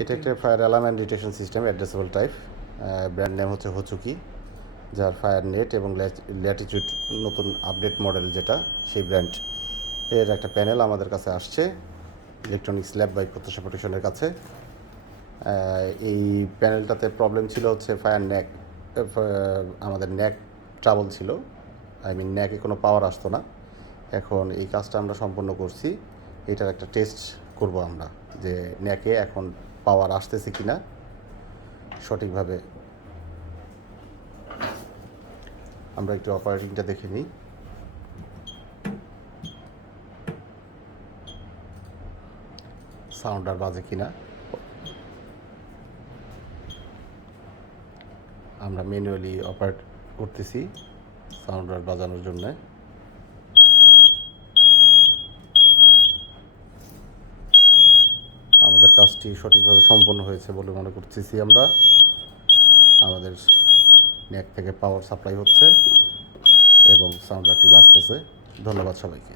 এটা একটা fire alarm and detection system, addressable type. Brand name হচ্ছে হোচুকি, যার ফায়ার নেট এবং ল্যাটিটিউড নতুন আপডেট মডেল যেটা, সেই ব্র্যান্ড এর একটা প্যানেল আমাদের কাছে আসছে ইলেকট্রনিক্স ল্যাব বাই প্রত্যাশা প্রোটেকশনের কাছে। এই প্যানেলটাতে প্রবলেম ছিল হচ্ছে ফায়ার ন্যাক, আমাদের ন্যাক ট্রাবল ছিল, ন্যাকে কোনো পাওয়ার আসতো না। এখন এই কাজটা আমরা সম্পন্ন করছি, এটার একটা টেস্ট করব আমরা যে ন্যাকে এখন পাওয়ার আসতেছে কি না সঠিকভাবে। আমরা একটু অপারেটিংটা দেখে নিই। সাউন্ড আর বাজে কিনা। আমরা ম্যানুয়ালি অপারেট করতেছি সাউন্ড আর বাজানোর জন্য। আমাদের কাজটি সঠিকভাবে সম্পন্ন হয়েছে বলে মনে করতেছি আমরা। আমাদের নেট থেকে পাওয়ার সাপ্লাই হচ্ছে এবং সাউন্ডারটি বাজতেছে। ধন্যবাদ সবাইকে।